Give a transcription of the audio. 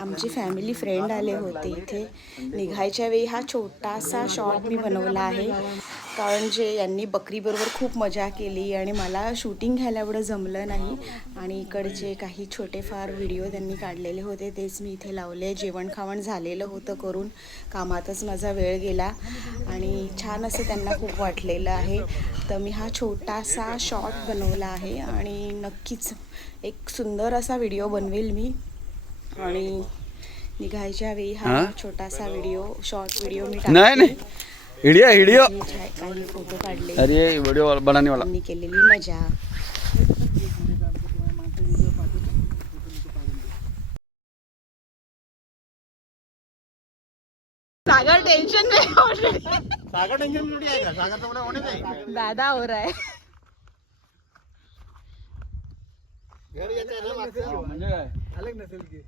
आमची family friend आले होते इथे. निघायच्या वेळी हा छोटासा शॉर्ट मी बनवला आहे, कारण जे यांनी बकरीबरोबर खूप मजा केली आणि मला शूटिंग घ्यायला एवढं जमलं नाही. आणि इकडचे काही छोटेफार व्हिडिओ त्यांनी काढलेले होते, तेच मी इथे लावले. जेवण खावण झालेलं होतं करून, कामातच माझा वेळ गेला आणि छान असं त्यांना खूप वाटलेलं आहे. तर मी हा छोटासा शॉर्ट बनवला आहे आणि नक्कीच एक सुंदर असा व्हिडिओ बनवेल मी. आणि निघायच्या वेळी हा छोटासा व्हिडिओ, शॉर्ट व्हिडिओ मी नाही व्हिडिओ काही फोटो काढले. अरे व्हिडिओ बनाने वाला त्यांनी केलेली मजा. सागर टेंशन नहीं, सागर टेंशन थोड़ी आएगा, सागर तो होने चाहिए। दादा हो रहा है. घर येते ना मागचं, म्हणजे अलग नसेल की